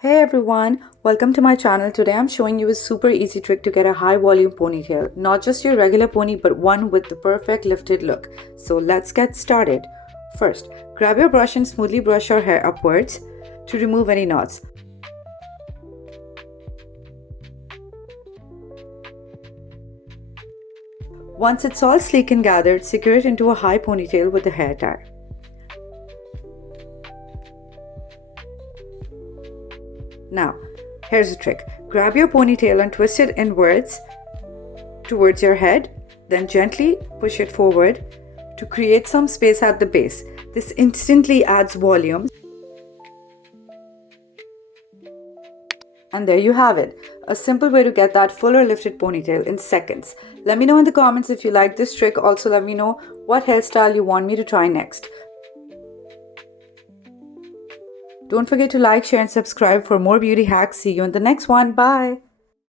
Hey everyone, welcome to my channel. Today I'm showing you a super easy trick to get a high volume ponytail. Not just your regular pony, but one with the perfect lifted look. So let's get started. First, grab your brush and smoothly brush your hair upwards to remove any knots. Once it's all sleek and gathered, secure it into a high ponytail with a hair tie. Now, here's a trick. Grab your ponytail and twist it inwards towards your head, then gently push it forward to create some space at the base. This instantly adds volume. And there you have it, a simple way to get that fuller lifted ponytail in seconds. Let me know in the comments if you like this trick. Also, let me know what hairstyle you want me to try next. Don't forget to like, share, and subscribe for more beauty hacks. See you in the next one. Bye.